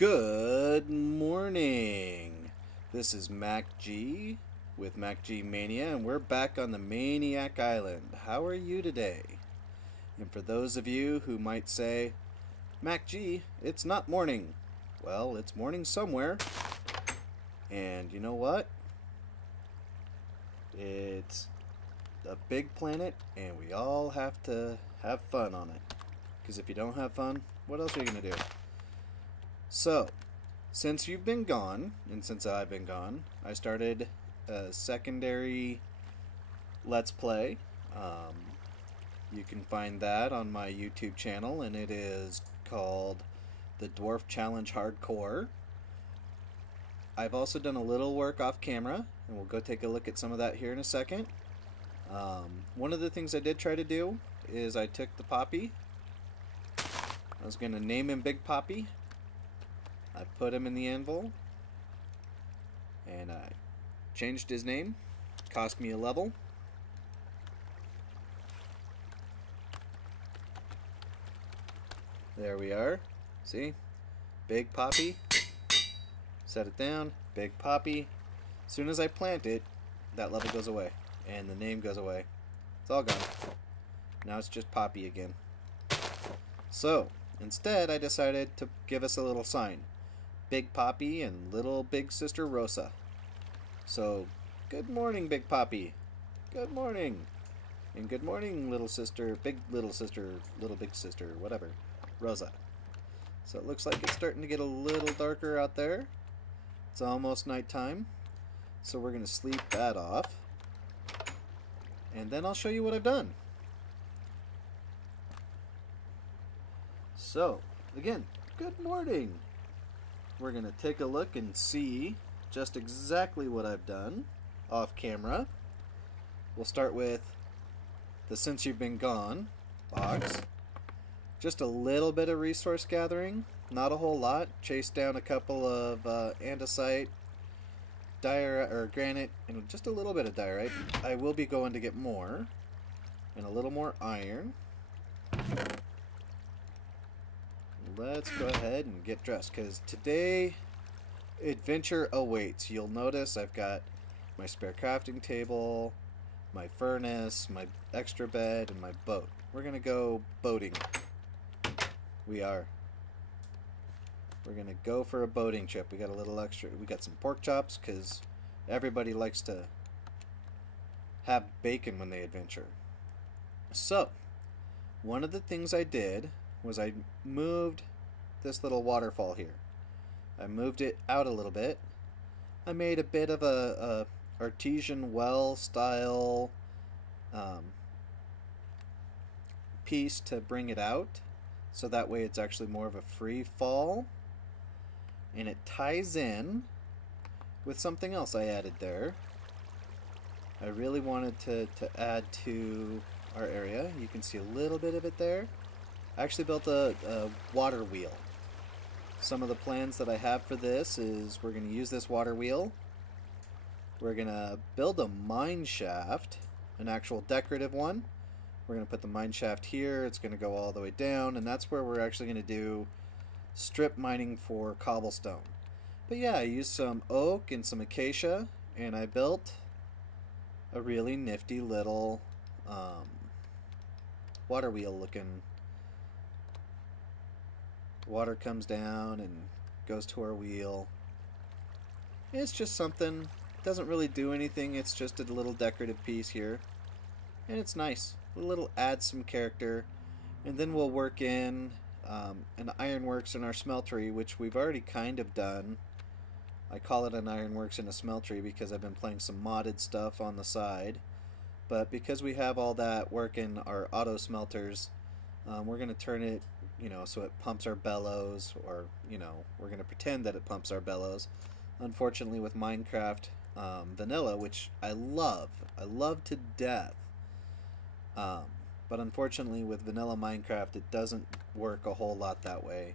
Good morning. This is Mac G with Mac G Mania, and we're back on the Maniac Island. How are you today? And for those of you who might say, Mac G, it's not morning. Well, it's morning somewhere. And you know what? It's a big planet, and we all have to have fun on it. Because if you don't have fun, what else are you going to do? So, since you've been gone, and since I've been gone, I started a secondary Let's Play. You can find that on my YouTube channel, and it is called The Dwarf Challenge Hardcore. I've also done a little work off camera, and we'll go take a look at some of that here in a second. One of the things I did try to do is I took the Poppy. I was going to name him Big Poppy. I put him in the anvil, and I changed his name. Cost me a level. There we are. See? Big Poppy. Set it down. Big Poppy. As soon as I plant it, that level goes away, and the name goes away. It's all gone. Now it's just Poppy again. So, instead, I decided to give us a little sign. Big Poppy and little big sister Rosa. So, good morning, Big Poppy. Good morning. And good morning, little big sister, whatever, Rosa. So it looks like it's starting to get a little darker out there. It's almost nighttime. So we're going to sleep that off. And then I'll show you what I've done. So, again, good morning. We're going to take a look and see just exactly what I've done off camera. We'll start with the Since You've Been Gone box. Just a little bit of resource gathering, not a whole lot. Chased down a couple of andesite, granite, and just a little bit of diorite. I will be going to get more, and a little more iron. Let's go ahead and get dressed, because today adventure awaits. You'll notice I've got my spare crafting table, my furnace, my extra bed, and my boat. We're going to go boating. We're going to go for a boating trip. We got a little extra. We got some pork chops, because everybody likes to have bacon when they adventure. So, one of the things I did was I moved this little waterfall here. I moved it out a little bit. I made a bit of a artesian well style piece to bring it out, so that way it's actually more of a free fall, and it ties in with something else I added there. I really wanted to add to our area. You can see a little bit of it there. I actually built a water wheel. Some of the plans that I have for this is we're going to use this water wheel. We're going to build a mine shaft, an actual decorative one. We're going to put the mine shaft here. It's going to go all the way down, and that's where we're actually going to do strip mining for cobblestone. But yeah, I used some oak and some acacia, and I built a really nifty little water wheel looking. Water comes down and goes to our wheel. It's just something, doesn't really do anything, it's just a little decorative piece here. And it's nice. A little adds some character. And then we'll work in an ironworks in our smeltery, which we've already kind of done. I call it an ironworks in a smeltery because I've been playing some modded stuff on the side. But because we have all that work in our auto smelters, we're going to turn it, so it pumps our bellows, or, we're going to pretend that it pumps our bellows. Unfortunately, with Minecraft Vanilla, which I love to death, but unfortunately with Vanilla Minecraft, it doesn't work a whole lot that way.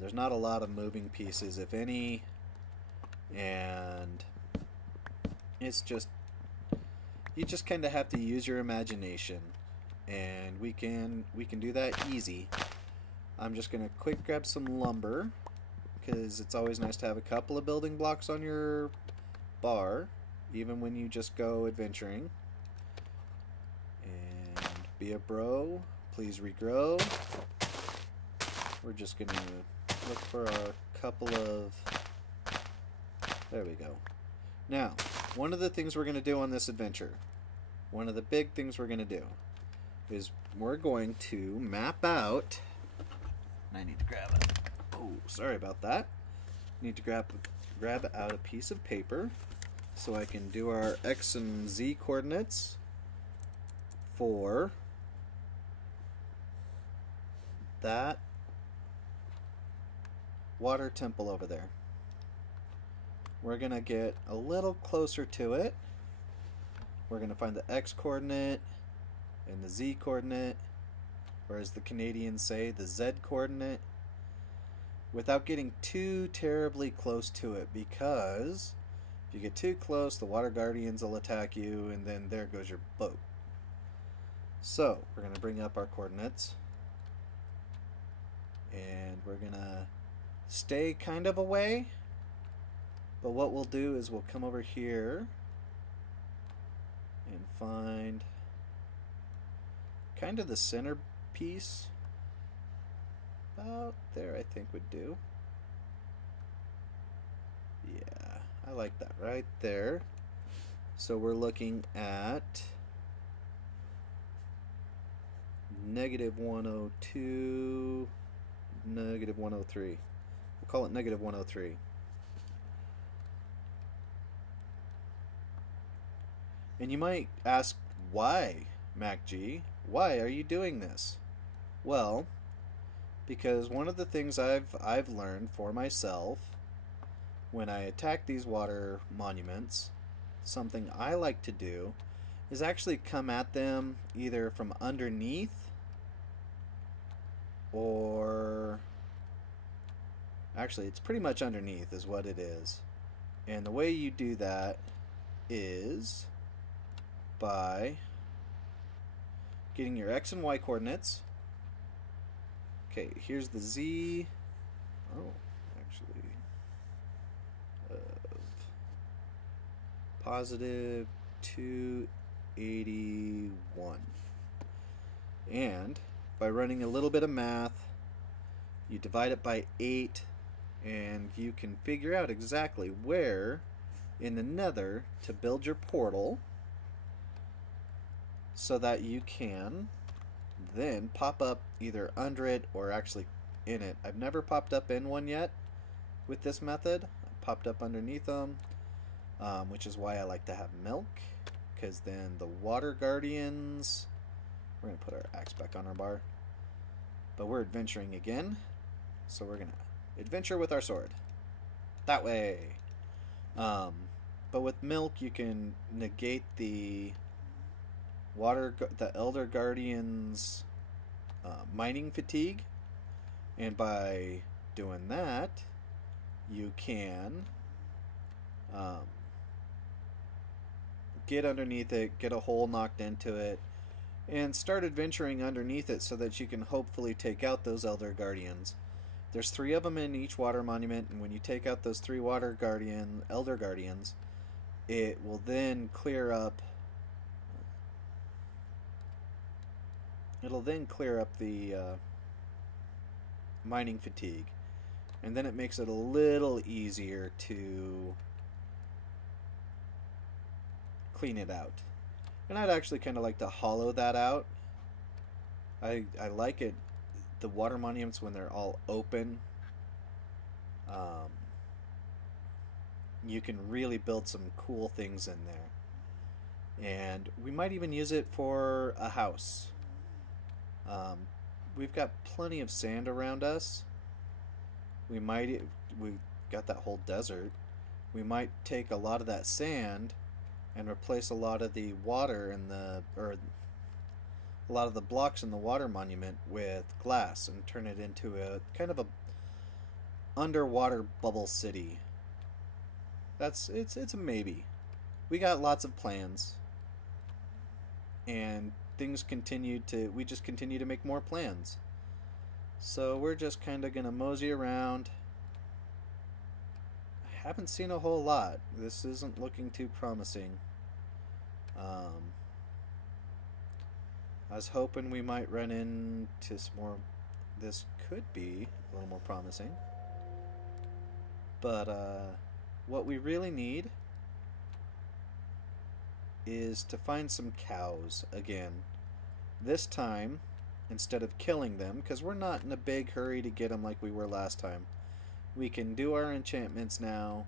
There's not a lot of moving pieces, if any, and it's just, you just kind of have to use your imagination. And we can do that easy. I'm just gonna quick grab some lumber, because it's always nice to have a couple of building blocks on your bar, even when you just go adventuring. And be a bro, please regrow. We're just gonna look for our couple of... There we go. Now, one of the things we're gonna do on this adventure, one of the big things we're gonna do, is we're going to map out... I need to grab it. Oh, sorry about that. Need to grab out a piece of paper so I can do our X and Z coordinates for that water temple over there. We're gonna get a little closer to it. We're gonna find the X coordinate and the Z coordinate, or as the Canadians say, the Z coordinate, without getting too terribly close to it, because if you get too close, the water guardians will attack you, and then there goes your boat. So we're going to bring up our coordinates, and we're going to stay kind of away, but what we'll do is we'll come over here and find kind of the center piece. About there, I think would do. Yeah, I like that right there. So we're looking at -102, -103. We'll call it -103. And you might ask, why, MacG? Why are you doing this? Well, because one of the things I've learned for myself when I attack these water monuments, something I like to do is actually come at them either from underneath, or actually it's pretty much underneath is what it is. And the way you do that is by getting your X and Y coordinates. Okay, here's the Z. Oh, actually, positive 281. And by running a little bit of math, you divide it by 8, and you can figure out exactly where in the Nether to build your portal, so that you can then pop up either under it or actually in it. I've never popped up in one yet with this method. I popped up underneath them, which is why I like to have milk, because then the water guardians... We're going to put our axe back on our bar. But we're adventuring again, so we're going to adventure with our sword. That way. But with milk you can negate the Elder Guardian's mining fatigue, and by doing that you can get underneath it, get a hole knocked into it, and start adventuring underneath it so that you can hopefully take out those Elder Guardians. There's 3 of them in each water monument, and when you take out those 3 Elder Guardians, it will then clear up... It'll then clear up the mining fatigue, and then it makes it a little easier to clean it out. And I'd actually kind of like to hollow that out. I like it, the water monuments, when they're all open. You can really build some cool things in there, and we might even use it for a house. We've got plenty of sand around us. We've got that whole desert. We might take a lot of that sand and replace a lot of the water in a lot of the blocks in the water monument with glass, and turn it into a kind of a underwater bubble city. It's a maybe. We got lots of plans, and we just continue to make more plans. So we're just kind of gonna mosey around haven't seen a whole lot. This isn't looking too promising. I was hoping we might run into some more. This could be a little more promising. But what we really need is to find some cows again. This time, instead of killing them, because we're not in a big hurry to get them like we were last time, we can do our enchantments now.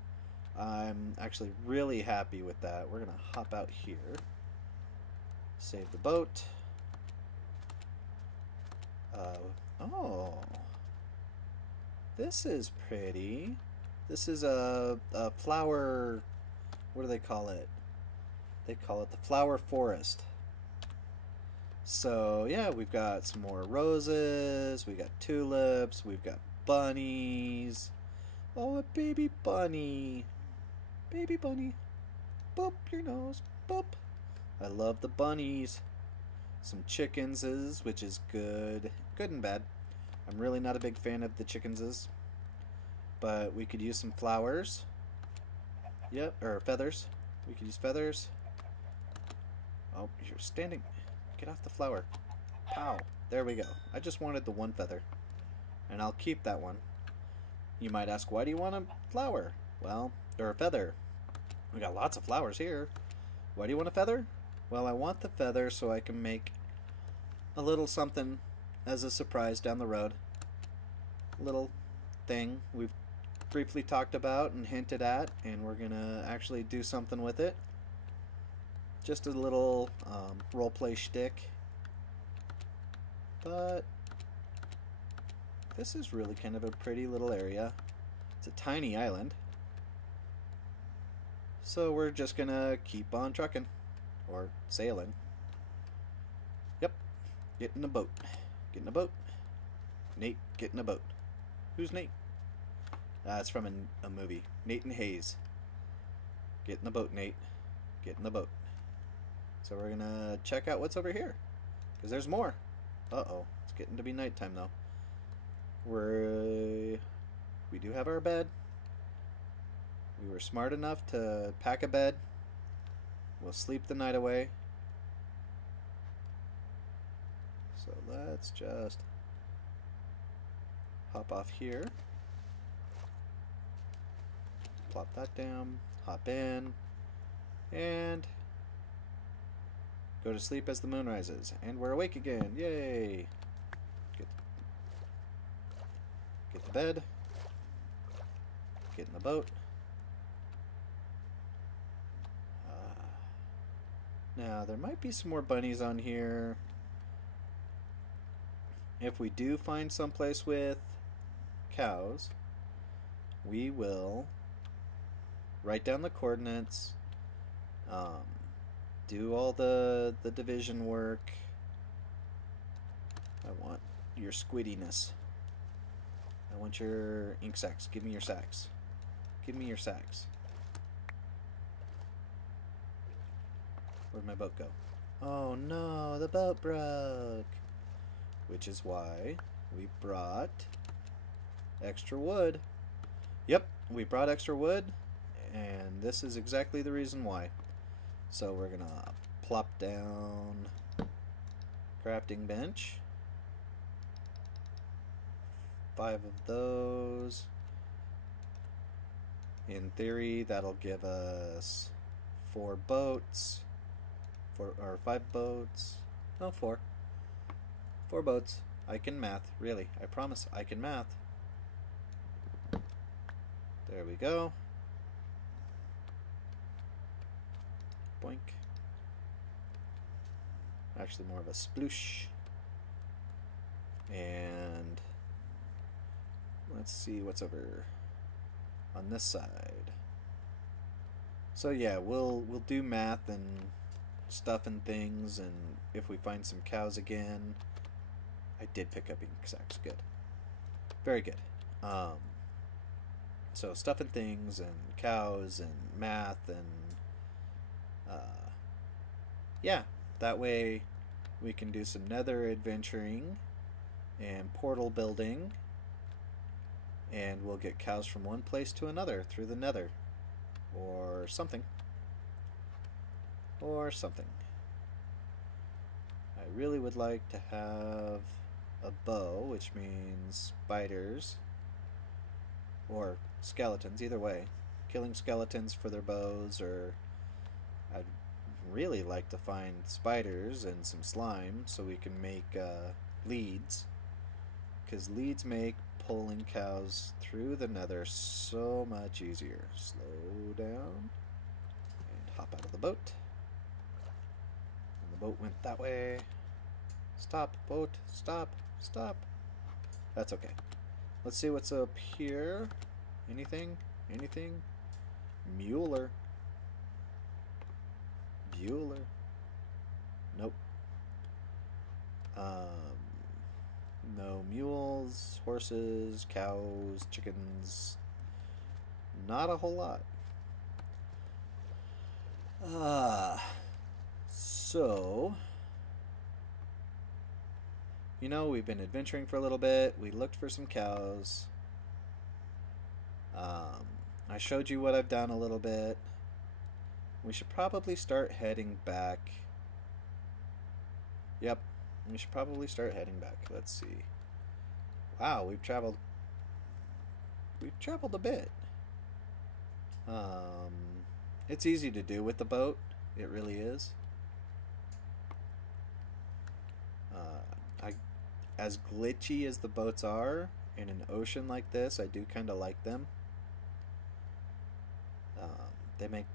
I'm actually really happy with that. We're going to hop out here. Save the boat. Oh. This is pretty. This is a flower... What do they call it? They call it the flower forest. So, yeah, we've got some more roses. We've got tulips. We've got bunnies. Oh, a baby bunny. Baby bunny. Boop your nose. Boop. I love the bunnies. Some chickenses, which is good. Good and bad. I'm really not a big fan of the chickenses. But we could use some flowers. Yep, or feathers. We could use feathers. Oh, you're standing. Get off the flower. Pow. There we go. I just wanted the one feather. And I'll keep that one. You might ask, why do you want a flower? Well, or a feather. We got lots of flowers here. Why do you want a feather? Well, I want the feather so I can make a little something as a surprise down the road. A little thing we've briefly talked about and hinted at, and we're gonna actually do something with it. Just a little roleplay shtick. But this is really kind of a pretty little area. It's a tiny island. So we're just gonna keep on trucking. Or sailing. Yep. Get in a boat. Get in a boat. Nate, get in a boat. Who's Nate? That's from a movie. Nate and Hayes. Get in the boat, Nate. Get in the boat. So we're gonna check out what's over here. Because there's more. Uh-oh. It's getting to be nighttime, though. We do have our bed. We were smart enough to pack a bed. We'll sleep the night away. So let's just hop off here. Plop that down. Hop in. And go to sleep as the moon rises. And we're awake again. Yay! Get to bed. Get in the boat. Now, there might be some more bunnies on here. If we do find someplace with cows, we will write down the coordinates, do all the division work. I want your squiddiness. I want your ink sacks. Give me your sacks. Give me your sacks. Where'd my boat go? Oh no, the boat broke. Which is why we brought extra wood. Yep, we brought extra wood, and this is exactly the reason why. So we're gonna plop down crafting bench. 5 of those. In theory, that'll give us 4 boats. 4 or 5 boats. No, 4. 4 boats. I can math, really. I promise I can math. There we go. Boink. Actually more of a sploosh. And let's see what's over on this side. So yeah, we'll do math and stuff and things, and if we find some cows again. I did pick up ink sacks. Good. Very good. So stuff and things and cows and math and yeah, that way we can do some nether adventuring and portal building and we'll get cows from one place to another through the nether. Or something. Or something. I really would like to have a bow, which means spiders. Or skeletons, either way. Killing skeletons for their bows, or I'd really like to find spiders and some slime so we can make leads. Because leads make pulling cows through the nether so much easier. Slow down and hop out of the boat. And the boat went that way. Stop, boat, stop, stop. That's okay. Let's see what's up here. Anything? Anything? Mueller. Bueller. Nope. No mules, horses, cows, chickens. Not a whole lot. So, you know, we've been adventuring for a little bit. We looked for some cows. I showed you what I've done a little bit. We should probably start heading back. Yep, we should probably start heading back. Let's see. Wow, we've traveled a bit. It's easy to do with the boat. It really is. As glitchy as the boats are in an ocean like this, I do kind of like them. They make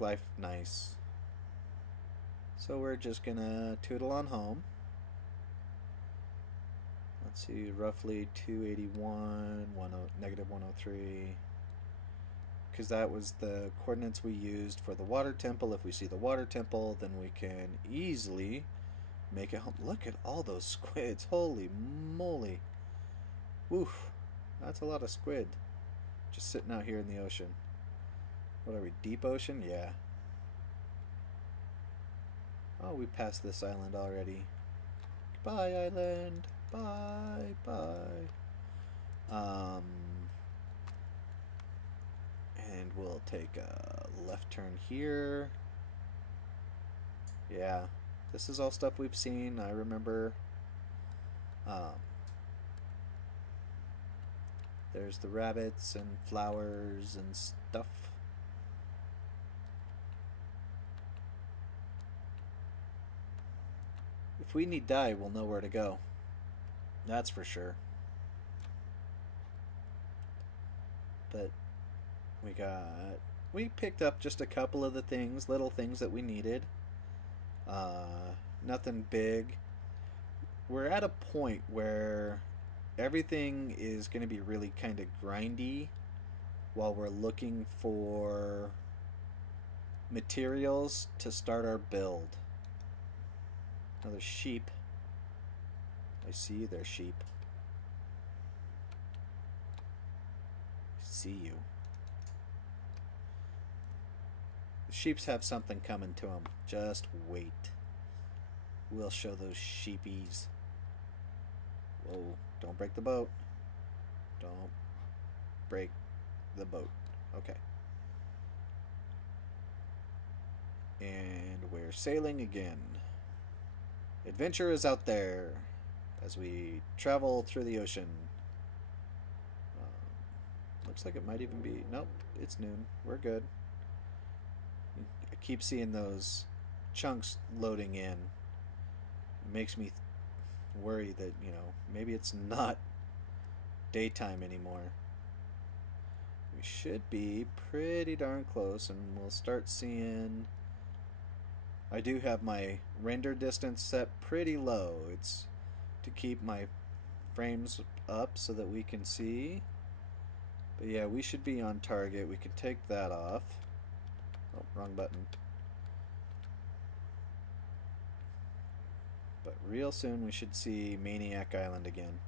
life nice. So we're just gonna tootle on home. Let's see, roughly 281, negative 103. Because that was the coordinates we used for the water temple. If we see the water temple, then we can easily make it home. Look at all those squids. Holy moly. Woof. That's a lot of squid. Just sitting out here in the ocean. What are we, deep ocean? Yeah. Oh, we passed this island already. Bye, island. Bye, bye. And we'll take a left turn here. Yeah, this is all stuff we've seen. I remember. There's the rabbits and flowers and stuff. If we need dye, we'll know where to go. That's for sure. But we picked up just a couple of the things, little things that we needed. Nothing big. We're at a point where everything is going to be really kind of grindy while we're looking for materials to start our build. Another sheep. I see they're sheep. I see you. The sheeps have something coming to them. Just wait. We'll show those sheepies. Whoa, don't break the boat. Don't break the boat. Okay. And we're sailing again. Adventure is out there as we travel through the ocean. Looks like it might even be... Nope, it's noon. We're good. I keep seeing those chunks loading in. It makes me worry that, you know, maybe it's not daytime anymore. We should be pretty darn close, and we'll start seeing... I do have my render distance set pretty low. It's to keep my frames up so that we can see. But yeah, we should be on target. We can take that off. Oh, wrong button. But real soon we should see Maniac Island again.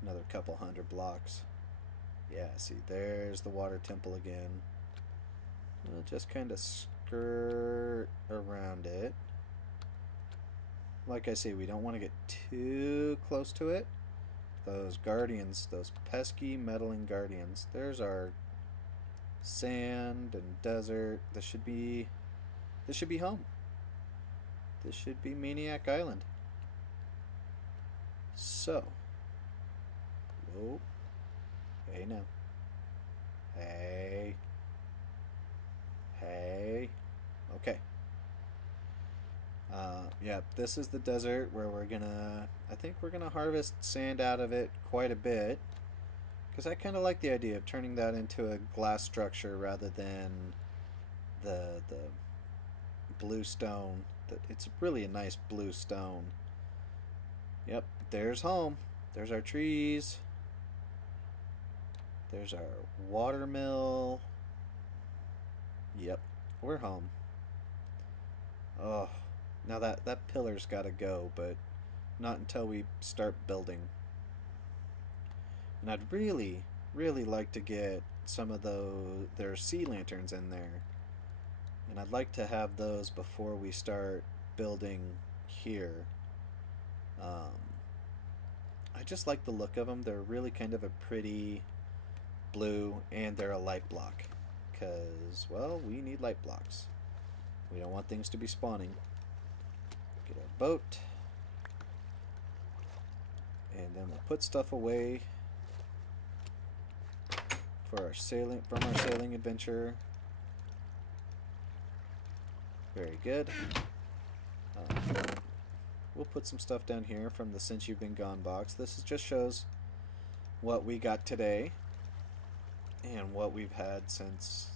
Another couple hundred blocks. Yeah, see, there's the water temple again. We'll just kind of skirt around it. like I say, we don't want to get too close to it. Those guardians, those pesky meddling guardians. There's our sand and desert. This should be home. This should be Maniac Island. So, whoa, hey now, hey, okay. Yeah, this is the desert where I think we're gonna harvest sand out of it quite a bit, because I kind of like the idea of turning that into a glass structure rather than the blue stone. It's really a nice blue stone. Yep, there's home. There's our trees. There's our watermill. Yep, we're home. Oh, now that pillar's got to go, but not until we start building. And I'd really, really like to get some of their sea lanterns in there. And I'd like to have those before we start building here. I just like the look of them. They're really kind of a pretty blue, and they're a light block. Because, well, we need light blocks. We don't want things to be spawning. Get our boat. And then we'll put stuff away for our sailing adventure. Very good. We'll put some stuff down here from the Since You've Been Gone box. This just shows what we got today and what we've had since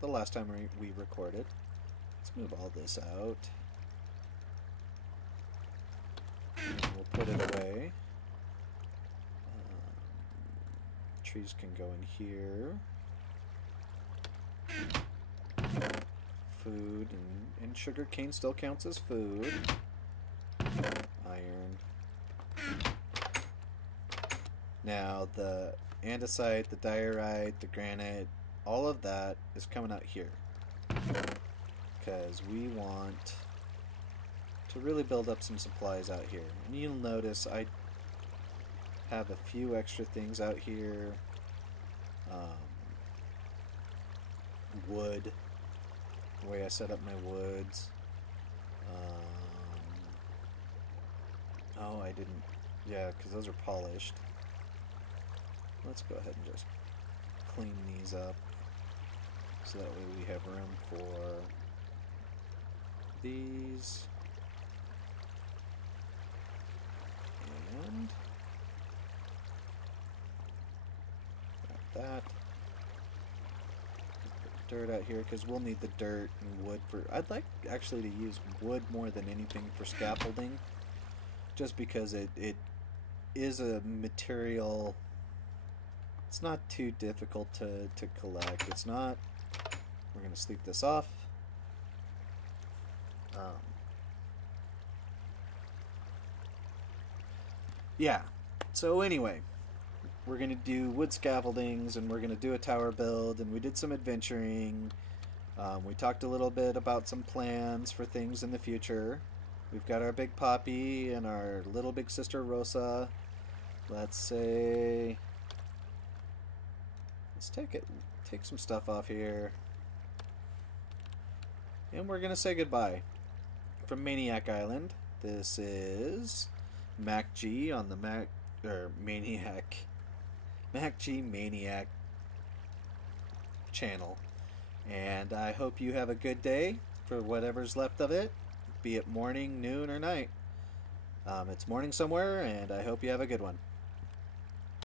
the last time we recorded. Let's move all this out. And we'll put it away. Trees can go in here. Food and sugar cane still counts as food. Iron. Now the andesite, the diorite, the granite, all of that is coming out here because we want to really build up some supplies out here. And you'll notice I have a few extra things out here. Wood, the way I set up my woods. Oh, I didn't. Yeah, because those are polished. Let's go ahead and just clean these up so that way we have room for these. And grab that. Put the dirt out here because we'll need the dirt and wood for. I'd like actually to use wood more than anything for scaffolding, just because it is a material. It's not too difficult to collect. It's not. We're going to sleep this off. Yeah. So anyway, we're going to do wood scaffoldings, and we're going to do a tower build, and we did some adventuring. We talked a little bit about some plans for things in the future. We've got our big Poppy and our little big sister Rosa. Let's take some stuff off here. And we're gonna say goodbye. From Maniac Island, this is Mac G on the Mac G Maniac channel. And I hope you have a good day for whatever's left of it, be it morning, noon, or night. It's morning somewhere, and I hope you have a good one.